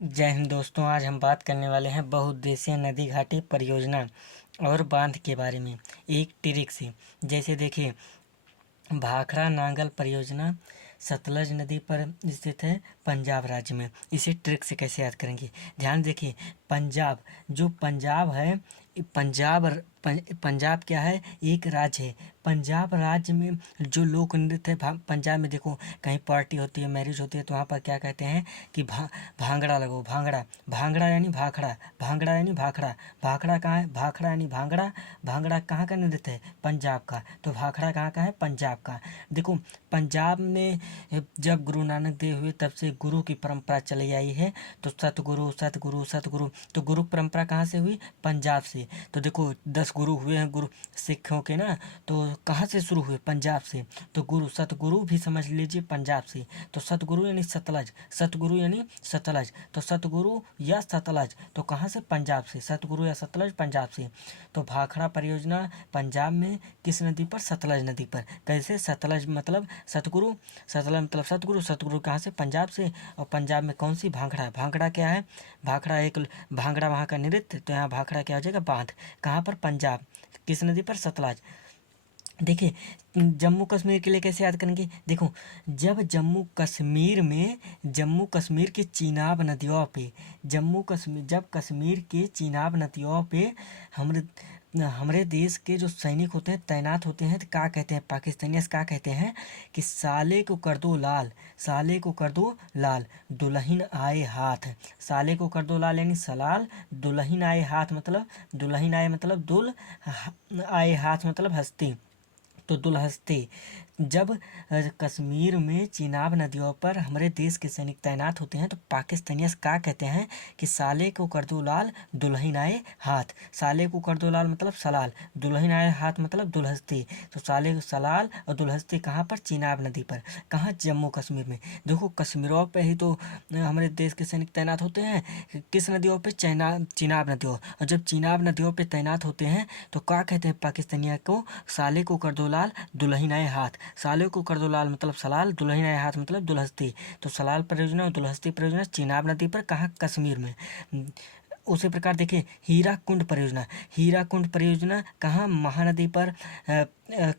जय हिंद दोस्तों। आज हम बात करने वाले हैं बहुउद्देशीय नदी घाटी परियोजना और बांध के बारे में एक ट्रिक से। जैसे देखिए, भाखड़ा नांगल परियोजना सतलज नदी पर स्थित है पंजाब राज्य में। इसे ट्रिक से कैसे याद करेंगे, ध्यान देखिए। पंजाब, जो पंजाब है, पंजाब क्या है, एक राज्य है। पंजाब राज्य में जो लोक नृत्य है, पंजाब में देखो, कहीं पार्टी होती है, मैरिज होती है, तो वहाँ पर क्या कहते हैं कि भांगड़ा लगो। भांगड़ा, भांगड़ा यानी भाखड़ा, भांगड़ा यानी भाखड़ा। भाखड़ा कहाँ है, भाखड़ा यानी भांगड़ा। भांगड़ा कहाँ का नृत्य है, पंजाब का। तो भाखड़ा कहाँ का है, पंजाब का। देखो, पंजाब में जब गुरु नानक देव हुए तब से गुरु की परंपरा चली आई है। तो सतगुरु सतगुरु सतगुरु, तो गुरु परंपरा कहाँ से हुई, पंजाब से। तो देखो 10 गुरु हुए हैं गुरु सिखों के ना, तो कहाँ से शुरू हुए, पंजाब से। तो गुरु सतगुरु भी समझ लीजिए पंजाब से। तो सतगुरु यानी सतलज, सतगुरु यानी सतलज। तो सतगुरु या सतलज, तो कहाँ से, पंजाब से। सतगुरु या सतलज पंजाब से। तो भाखड़ा परियोजना पंजाब में किस नदी पर, सतलज नदी पर। कैसे, सतलज मतलब सतगुरु, सतलज मतलब सतगुरु, सतगुरु कहाँ से, पंजाब से। और पंजाब में कौन सी, भांगड़ा। भांगड़ा क्या है, भाखड़ा एक भांगड़ा वहाँ का नृत्य। तो यहाँ भाखड़ा क्या हो जाएगा, बांध। कहाँ पर, पंजाब, किस नदी पर, सतलज। देखिए, जम्मू कश्मीर के लिए कैसे याद करेंगे। देखो, जब जम्मू कश्मीर के चीनाब नदियों पे, जब कश्मीर के चीनाब नदियों पे हमरे हमारे देश के जो सैनिक होते हैं, तैनात होते हैं, तो क्या कहते हैं, पाकिस्तानियस क्या कहते हैं कि साले को कर दो लाल, साले को कर दो लाल, दुल्हन आए हाथ। साले को कर दो लाल यानी सलाल, दुल्हन आए हाथ मतलब, दुल्हन आए मतलब दुल, आए हाथ मतलब हस्ती। तो दुल्हस्ते, जब कश्मीर में चिनाब नदियों पर हमारे देश के सैनिक तैनात होते हैं, तो पाकिस्तानियस क्या कहते हैं कि साले को कर दो लाल, दुल्हन आए हाथ। साले को कर दो लाल मतलब सलाल, दुल्हन आए हाथ मतलब दुल्हस्ते। तो साले सलाल और दुल्हस्ते कहाँ पर, चिनाब नदी पर। कहाँ, जम्मू कश्मीर में। देखो, कश्मीरों पे ही तो हमारे देश के सैनिक तैनात होते हैं। किस नदियों पे, चिनाब नदियों। और जब चिनाब नदियों पे तैनात होते हैं, तो क्या कहते हैं पाकिस्तानिया को, साले को कर दो लाल, दुल्हन आए हाथ। साले को कर दो लाल मतलब सलाल, दुल्हन आए हाथ मतलब दुल्हस्ती। तो सलाल परियोजना और दुल्हस्ती परियोजना चिनाब नदी पर, कहाँ, कश्मीर में। उसी प्रकार देखिए, हीरा कुंड परियोजना, हीरा कुंड परियोजना कहाँ, महानदी पर।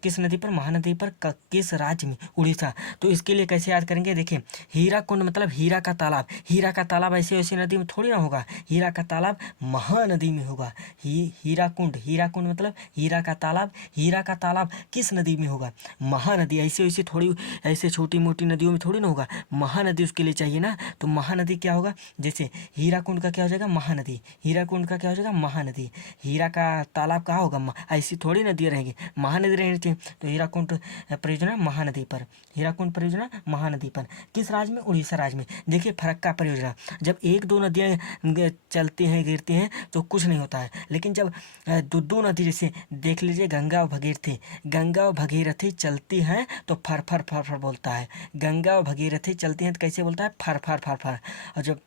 किस नदी पर, महानदी पर। किस राज्य में, उड़ीसा। तो इसके लिए कैसे याद करेंगे, देखिए, हीरा कुंड मतलब हीरा का तालाब। हीरा का तालाब ऐसे वैसे नदी में थोड़ी ना होगा, हीरा का तालाब महानदी में होगा। हीरा कुंड, हीरा कुंड मतलब हीरा का तालाब। हीरा का तालाब किस नदी में होगा, महानदी। ऐसे वैसे थोड़ी, ऐसे छोटी मोटी नदियों में थोड़ी ना होगा, महानदी उसके लिए चाहिए ना। तो महानदी क्या होगा, जैसे हीरा कुंड का क्या हो जाएगा, महानदी। हीरा कुंड का क्या हो जाएगा, महानदी। हीरा का तालाब कहाँ होगा, ऐसी थोड़ी नदियाँ रहेंगी, महानदी रहनी चाहिए। तो हीरा कुंड परियोजना महानदी पर, हीरा कुंड परियोजना महानदी पर। किस राज्य में, उड़ीसा राज्य में। देखिए, फरक्का परियोजना, जब एक दो नदियाँ चलती हैं, गिरती हैं, तो कुछ नहीं होता है। लेकिन जब दो दो नदी, जैसे देख लीजिए, गंगा और भगीरथी, गंगा और भगीरथी चलती हैं तो फर फर फर फर बोलता है। गंगा और भगीरथी चलती हैं तो कैसे बोलता है, फर फर फर फर। और जब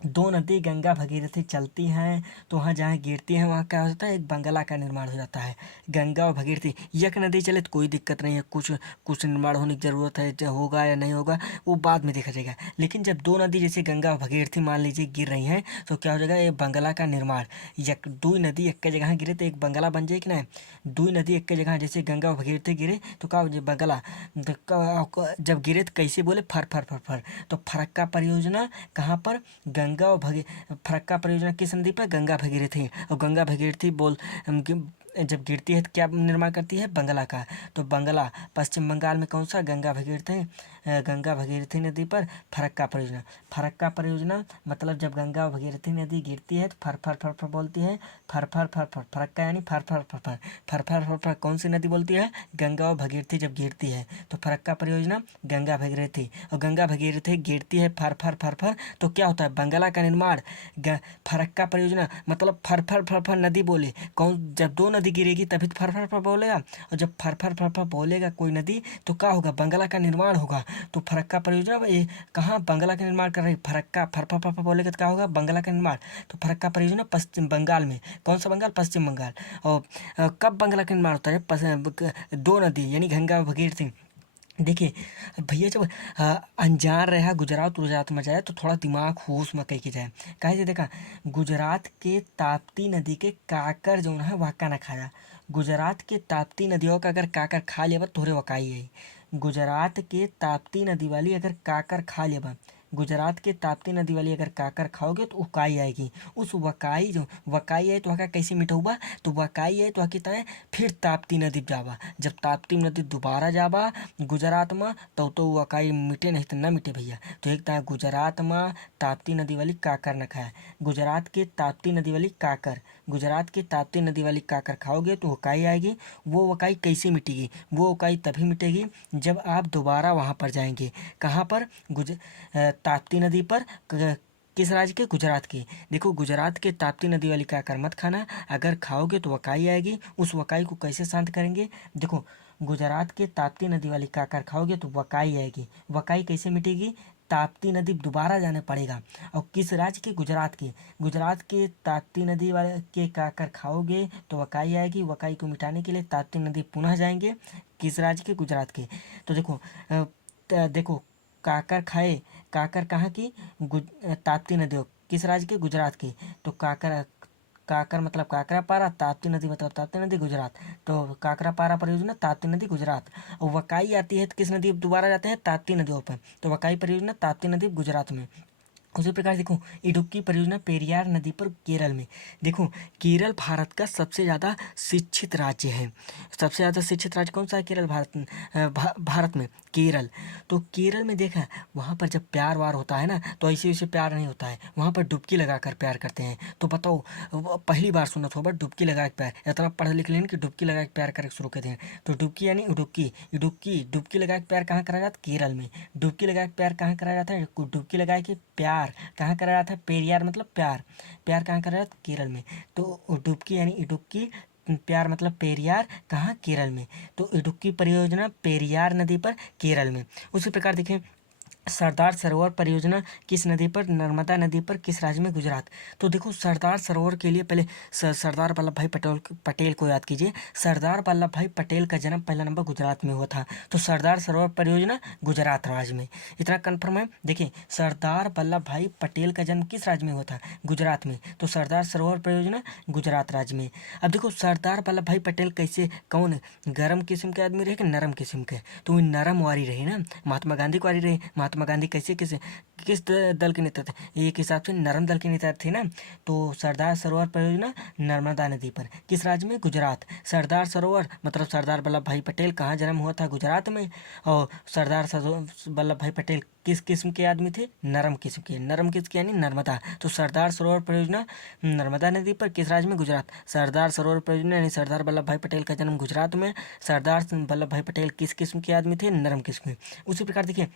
दो नदी गंगा भगीरथी चलती हैं, तो वहाँ जहाँ गिरती हैं वहाँ क्या होता है, एक बंगला का निर्माण हो जाता है। गंगा और भगीरथी, एक नदी चले तो कोई दिक्कत नहीं है, कुछ कुछ निर्माण होने की ज़रूरत है, जो होगा या नहीं होगा वो बाद में देखा जाएगा। लेकिन जब दो नदी जैसे गंगा और भगीरथी मान लीजिए गिर रही हैं, तो क्या हो जाएगा, ये बंगला का निर्माण। एक दो नदी एक जगह गिरे तो एक बंगला बन जाए कि नहीं। दो नदी एक जगह जैसे गंगा और भगीरथी गिरे तो क्या हो जाए, बंगला। जब गिरे तो कैसे बोले, फर फर फर फर। तो फरक्का परियोजना कहाँ पर, गंगा और फरक्का परियोजना किस नदी पर, गंगा भगीरथी। और गंगा भगीरथी जब गिरती है तो क्या निर्माण करती है, बंगला का। तो बंगला पश्चिम बंगाल में कौन सा, गंगा भगीरथी नदी पर फरक्का परियोजना। फरक्का परियोजना मतलब जब गंगा और भगीरथी नदी गिरती है तो फर फर फर फर बोलती है। फर फर फर फर, फरक्का यानी फर फर फर फर। फर फर फर फर कौन सी नदी बोलती है, गंगा और भगीरथी जब गिरती है। तो फरक्का परियोजना गंगा भगीरथी, और गंगा भगीरथी गिरती है फर फर फर फर, तो क्या होता है, बंगला का निर्माण। फरक्का परियोजना मतलब फर फर फर फर नदी बोले, कौन, जब दो नदी गिरेगी तभी तो फर फर फर बोलेगा। और जब फर फर फर फर बोलेगा कोई नदी, तो क्या होगा, बंगला का निर्माण होगा। तो फरक्का परियोजना ये कहाँ, बंगला का निर्माण कर रही, फरक्का फर फर फर फर बोलेगा तो क्या होगा, बंगला का निर्माण। तो फरक्का परियोजना पश्चिम बंगाल में, कौन सा बंगाल, पश्चिम बंगाल। और कब बंगला का निर्माण होता है, दो नदी यानी गंगा और भगीरथी देखिए भैया, जब अनजान रहा गुजरात गुजरात में जाए तो थोड़ा दिमाग होश में कह के जाए। काहे से देखा, गुजरात के ताप्ती नदी के काकर जो है वहाँ ना खाया। गुजरात के ताप्ती नदियों का अगर काकर खा लेबा तोहरे वकाई है। गुजरात के ताप्ती नदी वाली अगर काकर खा लेबा, गुजरात के ताप्ती नदी वाली अगर काकर खाओगे तो उकाई आएगी। उस वकाई जो वकाई है तो वहाँ कैसे मिटौबा, तो वकाई है तो वहाँ कितना है, फिर ताप्ती नदी जाबा। जब ताप्ती नदी दोबारा जाबा गुजरात में तो वकाई मिटे, नहीं तो ना मिटे भैया। तो एक था गुजरात में ताप्ती नदी वाली काकर न खाया। गुजरात के ताप्ती नदी वाली काकर, गुजरात के ताप्ती नदी वाली काकर खाओगे तो वकाई आएगी। वो वकाई कैसे मिटेगी, वो वकाई तभी मिटेगी जब आप दोबारा वहाँ पर जाएंगे। कहाँ पर, ताप्ती नदी पर। किस राज्य के, गुजरात के। देखो गुजरात के ताप्ती नदी वाली काकर मत खाना, अगर खाओगे तो वकाई आएगी। उस वकाई को कैसे शांत करेंगे, देखो गुजरात के ताप्ती नदी वाली काकर खाओगे तो वकाई आएगी। वकाई कैसे मिटेगी, ताप्ती नदी दोबारा जाना पड़ेगा। और किस राज्य के, गुजरात के। गुजरात के ताप्ती नदी वाले के काकर खाओगे तो वकाई आएगी। वकाई को मिटाने के लिए ताप्ती नदी पुनः जाएंगे, किस राज्य के, गुजरात के। तो देखो देखो काकर खाए, काकर कहाँ की, ताप्ती नदी, किस राज्य के, गुजरात की। तो काकर, काकर मतलब काकरा पारा, ताप्ती नदी मतलब ताप्ती नदी, गुजरात। तो काकरा पारा परियोजना ताप्ती नदी गुजरात। और वकाई आती है तो किस नदी दोबारा जाते हैं, ताप्ती नदियों पर। तो वकाई परियोजना ताप्ती नदी गुजरात में। उसी प्रकार देखो इडुक्की परियोजना पेरियार नदी पर, केरल में। देखो केरल भारत का सबसे ज़्यादा शिक्षित राज्य है। सबसे ज़्यादा शिक्षित राज्य कौन सा है, केरल भारत में, केरल। तो केरल में देखा, वहाँ पर जब प्यार वार होता है ना तो ऐसे वैसे प्यार नहीं होता है, वहाँ पर डुबकी लगाकर प्यार करते हैं। तो बताओ, पहली बार सुना था बट डुबकी लगा के प्यार, इतना पढ़ लिख लें कि डुबकी लगा के प्यार करके शुरू करते हैं। तो डुबकी यानी इडुक्की, इडुक्की डुबकी लगा के प्यार कहाँ करा जाता, केरल में। डुबकी लगा के प्यार कहाँ करा जाता है, डुबकी लगा के प्यार कहाँ करा जाता है, पेरियार मतलब प्यार, प्यार कहाँ करा जाता है, केरल में। तो डुबकी यानी इडुक्की, प्यार मतलब पेरियार, कहाँ, केरल में। तो इडुक्की परियोजना पेरियार नदी पर, केरल में। उसी प्रकार देखें सरदार सरोवर परियोजना किस नदी पर, नर्मदा नदी पर, किस राज्य में, गुजरात। तो देखो सरदार सरोवर के लिए पहले सरदार वल्लभ भाई पटेल को याद कीजिए। सरदार वल्लभ भाई पटेल का जन्म पहला नंबर गुजरात में हुआ था। तो सरदार सरोवर परियोजना गुजरात राज्य में, इतना कन्फर्म है। देखिए सरदार वल्लभ भाई पटेल का जन्म किस राज्य में हुआ था, गुजरात में। तो सरदार सरोवर परियोजना गुजरात राज्य में। अब देखो सरदार वल्लभ भाई पटेल कैसे, कौन गर्म किस्म के आदमी रहे कि नरम किस्म के, तो वो नरम वारी रहे ना, महात्मा गांधी को वारी रहे। महात्मा गांधी कैसे कैसे किस दल के नेता थे, एक हिसाब से नरम दल के नेता थे ना। तो सरदार सरोवर परियोजना नर्मदा नदी पर, किस राज्य में, गुजरात। सरदार सरोवर मतलब सरदार वल्लभ भाई पटेल कहाँ जन्म हुआ था, गुजरात में। और सरदार वल्लभ भाई पटेल किस किस्म के आदमी थे, नरम किस्म के, नरम किस्म के यानी नर्मदा। तो सरदार सरोवर परियोजना नर्मदा नदी पर, किस राज्य में, गुजरात। सरदार सरोवर परियोजना यानी सरदार वल्लभ भाई पटेल का जन्म गुजरात में। सरदार वल्लभ भाई पटेल किस किस्म के आदमी थे, नरम किस्म के। उसी प्रकार देखिए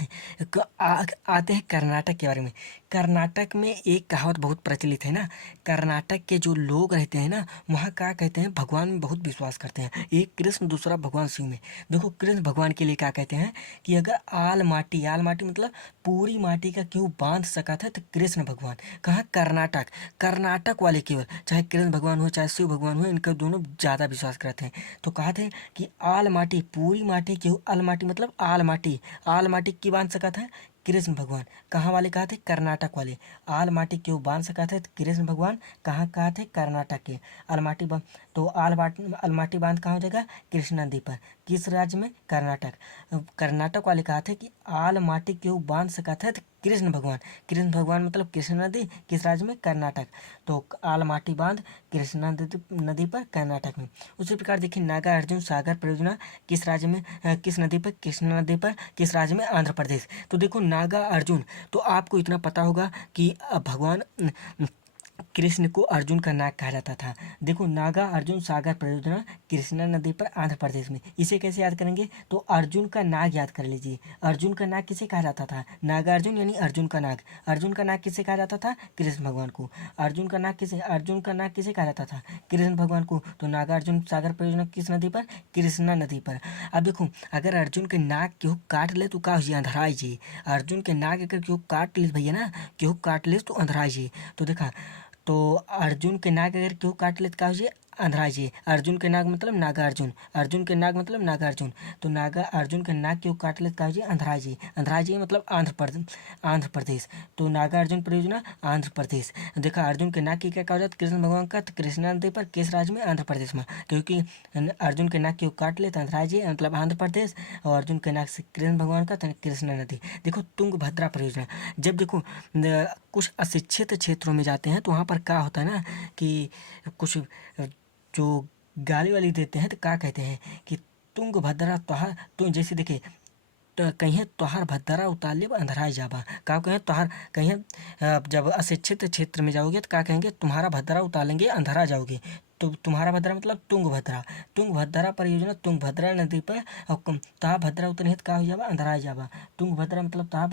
आते हैं कर्नाटक के बारे में। कर्नाटक में एक कहावत बहुत प्रचलित है ना, कर्नाटक के जो लोग रहते हैं ना वहाँ क्या कहते हैं, भगवान में बहुत विश्वास करते हैं। एक कृष्ण, दूसरा भगवान शिव में। देखो कृष्ण भगवान के लिए क्या कहते हैं कि अगर आल माटी, आल माटी मतलब पूरी माटी का क्यों बांध सका था, तो कृष्ण भगवान। कहाँ, कर्नाटक। कर्नाटक वाले केवल, चाहे कृष्ण भगवान हो चाहे शिव भगवान हो, इनका दोनों ज़्यादा विश्वास करते हैं। तो कहा थे कि आल माटी, पूरी माटी क्यों, आल माटी मतलब आल माटी, आल माटी की बांध सका था, कृष्ण भगवान। कहाँ वाले कहा थे, कर्नाटक वाले। आल माटी क्यों बांध सका थे, कृष्ण भगवान। कहाँ कहा थे, कर्नाटक के। अलमाटी बांध, तो अलमाटी बांध कहाँ हो जाएगा, कृष्णा नदी पर, किस राज्य में, कर्नाटक। कर्नाटक वाले कहा थे कि आल माटी क्यों बांध सका था, कृष्ण भगवान। कृष्ण भगवान मतलब कृष्ण नदी, किस राज्य में, कर्नाटक। तो आल माटी बांध कृष्णा नदी पर, कर्नाटक में। उसी प्रकार देखिए नागा अर्जुन सागर परियोजना किस राज्य में, किस नदी पर, कृष्णा नदी पर, किस राज्य में, आंध्र प्रदेश। तो देखो नागा अर्जुन, तो आपको इतना पता होगा कि भगवान कृष्ण को अर्जुन का नाग कहा जाता था। देखो नागा अर्जुन सागर परियोजना कृष्णा नदी पर, आंध्र प्रदेश में। इसे कैसे याद करेंगे, तो अर्जुन का नाग याद कर लीजिए। अर्जुन का नाग किसे कहा जाता था, नागा अर्जुन यानी अर्जुन का नाग। अर्जुन का नाग किसे कहा जाता था, कृष्ण भगवान को। अर्जुन का नाग किसे कहा जाता था, कृष्ण भगवान को। तो नागा अर्जुन सागर परियोजना किस नदी पर, कृष्णा नदी पर। अब देखो अगर अर्जुन के नाग केहू काट ले तो का हो अंधराई जी। अर्जुन के नाग अगर केहू काट ले भैया ना, केहू काट ले तो अंधराई जी। तो देखा, तो अर्जुन के नाग अगर केहू काट ले तो का हो अंधराजी। अर्जुन के नाग मतलब नागार्जुन, अर्जुन के नाग मतलब नागार्जुन। तो नागा अर्जुन के नाग क्यों काट ले कहा जी अंधराजी। अंधराजी मतलब आंध्र प्रदेश। तो नागार्जुन परियोजना आंध्र प्रदेश। देखा अर्जुन के नाग की क्या कहा जाता है कृष्ण भगवान का, तो कृष्णा नदी पर किस राज्य में आंध्र प्रदेश में, क्योंकि अर्जुन के नाग क्यों काट ले तो अंधराजी मतलब आंध्र प्रदेश, और अर्जुन के नाग से कृष्ण भगवान का तो कृष्णा नदी। देखो तुंगभद्रा परियोजना, जब देखो कुछ अशिक्षित क्षेत्रों में जाते हैं तो वहाँ पर क्या होता है ना कि कुछ जो गाली वाली देते हैं तो क्या कहते हैं कि तुंगभद्रा तोहार तो जैसे देखे तो कहीं तोहार भद्दरा उतार ले अंधराई जाबा, का कहें तोहार कहीं जब अशिक्षित क्षेत्र में जाओगे तो क्या कहेंगे तुम्हारा भद्दरा उतार लेंगे अंधरा जाओगे। तो तुम्हारा भद्रा मतलब तुंगभद्रा, तुंगभद्रा परियोजना तुंगभद्रा नदी पर और तहा भद्रा उतरहित का हो जाबा अंधराई जाबा। तुंगभद्रा मतलब तहा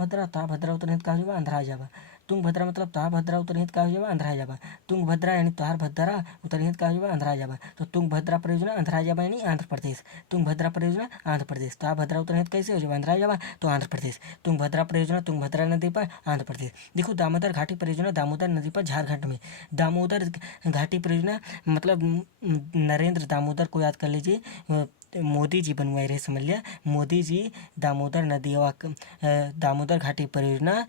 भद्रा उतरहित का हो जाबा अंधराई जाबा। तुंगभद्रा मतलब तहा भद्रा उतरहित का हो जाबा अंधराई जाबा। तुंगभद्रा यानी तोहार भद्दरा उतरहित का हो जाबा अंधराई जाबा। तो तुंगभद्रा परियोजना अंधराई जाबा यानी आंध्र प्रदेश। तुंगभद्रा परियोजना आंध्र प्रदेश। तहा भद्रा उतरहित कैसे हो जाबा अंधराई जाबा तो आंध्र प्रदेश। तुंगभद्रा परियोजना तुंगभद्रा नदी पर आंध्र प्रदेश। देखो दामोदर घाटी परियोजना दामोदर नदी पर झारखंड में। दामोदर घाटी परियोजना मतलब नरेंद्र दामोदर को याद कर लीजिए, मोदी जी बनवाए रहे समझ लिया, मोदी जी दामोदर नदी दामोदर घाटी परियोजना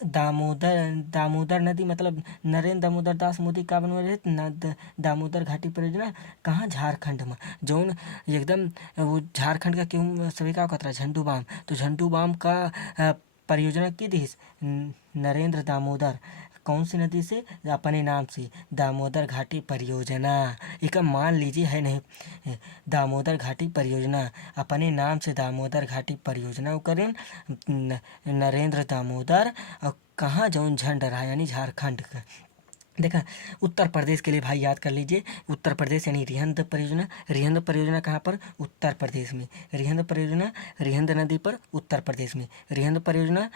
दामोदर दामोदर नदी मतलब नरेंद्र दामोदर दास मोदी का बनवाए रहे दामोदर घाटी परियोजना कहाँ झारखंड में जौन एकदम वो झारखंड का क्यों सभी का कहता है झंडू बाम, तो झंडू बाम का परियोजना की थी नरेंद्र दामोदर कौन सी नदी से अपने नाम से दामोदर घाटी परियोजना, एक मान लीजिए है नहीं दामोदर घाटी परियोजना अपने नाम से दामोदर घाटी परियोजना करें नरेंद्र दामोदर और कहाँ जौन झंड रहा यानी झारखंड का। देखा उत्तर प्रदेश के लिए भाई याद कर लीजिए, उत्तर प्रदेश यानी रिहंद परियोजना। रिहंद परियोजना कहाँ पर उत्तर प्रदेश में। रिहंद परियोजना रिहंद नदी पर उत्तर प्रदेश में। रिहंद परियोजना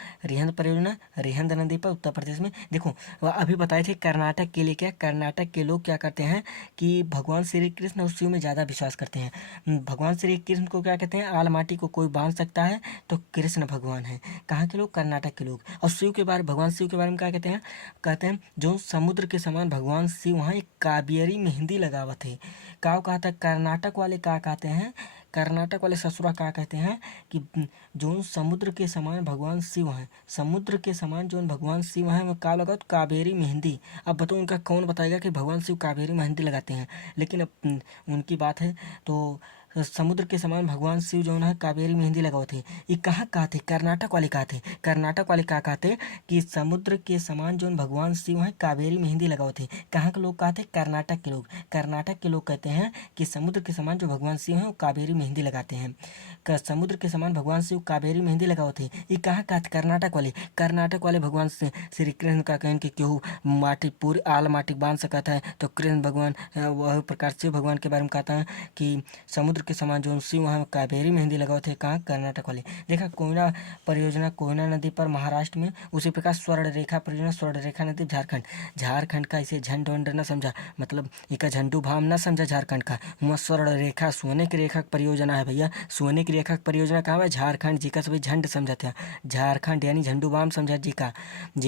रिहंद नदी पर उत्तर प्रदेश में। देखो अभी बताए थे कर्नाटक के लिए क्या, कर्नाटक के लोग क्या करते हैं कि भगवान श्री कृष्ण और शिव में ज़्यादा विश्वास करते हैं। भगवान श्री कृष्ण को क्या कहते हैं आल माटी को कोई बांध सकता है तो कृष्ण भगवान है। कहाँ के लोग कर्नाटक के लोग। और शिव के बारे भगवान शिव के बारे में क्या कहते हैं जो समुद्र के समान भगवान शिव वहाँ एक कावेरी मेहंदी लगावत है। का कहता है कर्नाटक वाले का कहते हैं, कर्नाटक वाले ससुरा का कहते हैं कि जो समुद्र के समान भगवान शिव हैं, समुद्र के समान जो भगवान शिव हैं वो का लगा तो कावेरी मेहंदी। अब बताओ उनका कौन बताएगा कि भगवान शिव कावेरी मेहंदी लगाते हैं, लेकिन अब उनकी बात है तो समुद्र के समान भगवान शिव जो है कावेरी मेहंदी लगाओ थे। ये कहाँ कहा थे कर्नाटक वाले कहा थे, कर्नाटक वाले क्या कहते कि समुद्र के समान जो भगवान शिव हैं कावेरी मेहंदी लगाओ थे। कहाँ के लोग कहते कर्नाटक के लोग। कर्नाटक के लोग कहते हैं कि समुद्र के समान जो भगवान शिव हैं वो कावेरी मेहंदी लगाते हैं। समुद्र के समान भगवान शिव कावेरी मेहंदी लगाओ थे। ये कहाँ कहा थे कर्नाटक वाले। कर्नाटक वाले भगवान श्री कृष्ण का कहन कि केहू माटी पूरी आल माटी बांध सकता है तो कृष्ण भगवान वह प्रकार शिव भगवान के बारे में कहता है कि समुद्र के समान जो शिव वहाँ कावेरी मेहंदी लगाओ थे। कहाँ कर्नाटक वाले। देखा कोयना परियोजना कोयना नदी पर महाराष्ट्र में। उसी प्रकार स्वर्ण रेखा परियोजना स्वर्ण रेखा नदी झारखंड। झारखंड का इसे झंड वंड न समझा, मतलब एक झंडू भाम न समझा झारखंड का। वहाँ स्वर्ण रेखा सोने की रेखा परियोजना है भैया, सोने की रेखा परियोजना कहाँ है झारखंड। जी का सभी झंड समझा था, झारखंड यानी झंडू बाम समझा जी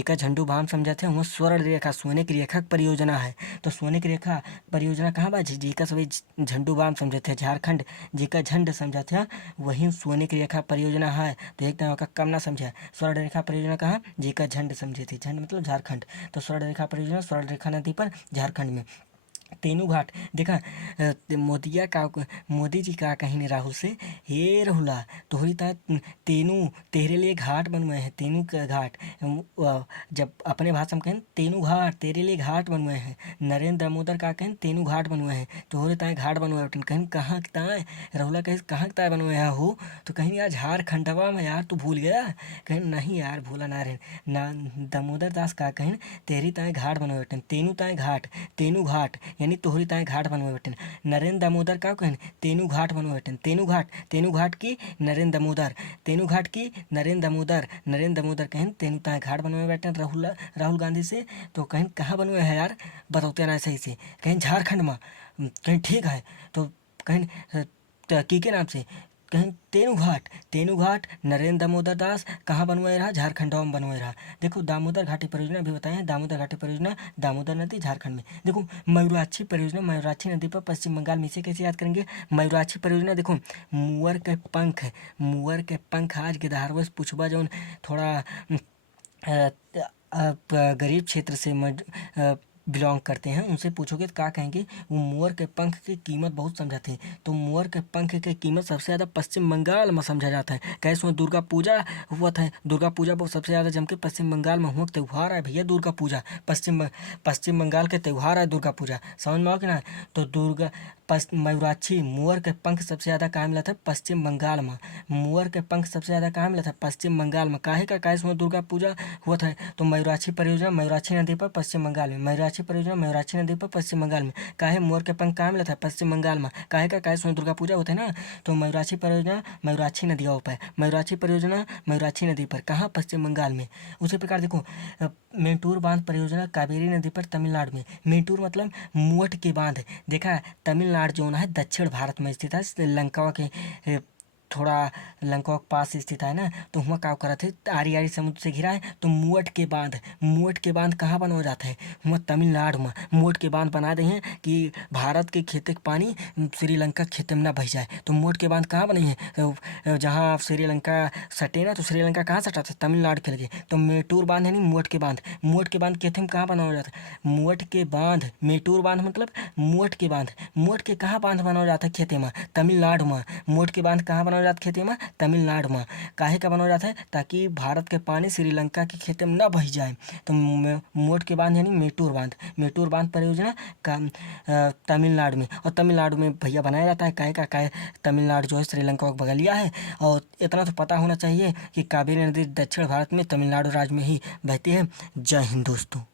का झंडू बाम समझा थे। वहाँ स्वर्ण रेखा सोने की रेखा परियोजना है, तो सोने की रेखा परियोजना कहाँ बा जी का सभी झंडू बाम समझे थे। झारखंड जी का झंड समझा था, वही सोने की रेखा परियोजना है तो एकदम का कम ना समझा। स्वर्ण रेखा परियोजना कहाँ जी का झंड समझे थे, झंड मतलब झारखंड। तो स्वर्ण रेखा परियोजना स्वर्ण रेखा नदी पर झारखंड में। तेनू घाट देखा मोदी जी का कहीं राहुल से, हे राहुला तोहरी ता तेनू तेरे लिए घाट बनवाए हैं, तेनू का घाट। जब अपने भाषा में कहें तेनू घाट तेरे लिए घाट बनवाए हैं। नरेंद्र दामोदर का कहें तेनू घाट बनवाए हैं, तोहरे ताए घाट बनवाए बटन कहीं कहाँ ताए राहुला कहीं कहाँ ताए बनवाए हैं हो, तो कहीं यार झारखंडवा में यार तू भूल गया। कहीं नहीं यार भूला ना रहे ना। दामोदर दास का कहें तेरी ताए घाट बनवाए बटन तेनू ताए घाट, तेनू घाट यानी तोहरी ताए घाट बनवाए बटन। नरेंद्र दामोदर का कहन तेनू घाट बनवाए बटन, तेनू घाट की नरेंद्र दामोदर, तेनू घाट की नरेंद्र दामोदर कहन तेनू ताए घाट बनवाए बटन राहुल गांधी से। तो कहीं कहाँ बनवाए है यार बताते ना सही से, कहीं झारखंड में कहीं ठीक है तो कहीं की के नाम से कहीं तेनूघाट, तेनूघाट नरेंद्र दामोदर दास कहाँ बनवाए रहा, झारखंड में बनवाए रहा। देखो दामोदर घाटी परियोजना भी बताए हैं, दामोदर घाटी परियोजना दामोदर नदी झारखंड में। देखो मयूराक्षी परियोजना, मयूराक्षी नदी पर पश्चिम बंगाल में, इसे कैसे याद करेंगे, मयूराक्षी परियोजना देखो मुअर के पंख है, मुअर के पंख आज गिरधारवश पुछबा जौन थोड़ा गरीब क्षेत्र से बिलोंग करते हैं, उनसे पूछोगे तो क्या कहेंगे, वो मोर के पंख की कीमत बहुत समझाते हैं। तो मोर के पंख की कीमत सबसे ज़्यादा पश्चिम बंगाल में समझा जाता है। कैसे में दुर्गा पूजा हुआ था, दुर्गा पूजा वो सबसे ज़्यादा जम के पश्चिम बंगाल में हुआ त्यौहार है भैया दुर्गा पूजा, पश्चिम बंगाल के त्यौहार है दुर्गा पूजा, समझ में आओ कि ना। तो दुर्गा मयूराक्षी मोर के पंख सबसे ज़्यादा कहाँ मिला था, पश्चिम बंगाल में। मोर के पंख सबसे ज़्यादा कहाँ मिला था, पश्चिम बंगाल में। काहे का कैसे में दुर्गा पूजा हुआ था। तो मयूराक्षी परियोजना मयूराक्षी नदी पर पश्चिम बंगाल में, मयूराक्षी परियोजना मयूराक्षी नदी पर पश्चिम बंगाल में। काहे मोर के पंख कहाँ मिला था, पश्चिम बंगाल में। काहे का कैसे में दुर्गा पूजा होता है ना। तो मयूराक्षी परियोजना मयूराक्षी नदियों पर, मयूराक्षी परियोजना मयूराक्षी नदी पर कहाँ, पश्चिम बंगाल में। उसी प्रकार देखो मेंटूर बांध परियोजना कावेरी नदी पर तमिलनाडु में। मेंटूर मतलब मुवट के बांध, देखा है तमिलनाडु जो है दक्षिण भारत में स्थित है, श्रीलंका के थोड़ा लंका के पास स्थित है ना। तो हुआ क्या करा थे, आरी आरी समुद्र से घिरा है। तो मुवट के बांध, मुवट के बांध कहाँ बनाया जाता है, हुआ तमिलनाडु में। मुवट के बांध बना दे हैं कि भारत के खेत का पानी श्रीलंका के खेत में ना बह जाए। तो मुवट के बांध कहाँ बने हैं, जहाँ श्रीलंका सटे ना, तो श्रीलंका कहाँ सटा था, तमिलनाडु के लगे। तो मेटूर बांध है नहीं, मुवट के बांध, मुवट के बांध खेत में कहाँ बनाया जाता है, मुवट के बांध। मेटूर बांध मतलब मुवट के बांध, मुवट के कहाँ बांध बनाया जाता है, खेते में तमिलनाडु में। मुवट के बांध कहाँ बनाया जाता है, खेती में तमिलनाडु में। काहे का बनाया जाता है, ताकि भारत के पानी श्रीलंका के खेत में न बह जाए। तो मुवट के बांध यानी मेटूर बांध, मेटूर बांध परियोजना का तमिलनाडु में। और तमिलनाडु में भैया बनाया जाता है, काहे का काहे तमिलनाडु जो है श्रीलंका का बगलिया है। और इतना तो पता होना चाहिए कि कावेरी नदी दक्षिण भारत में तमिलनाडु राज्य में ही बहती है। जय हिंद दोस्तों।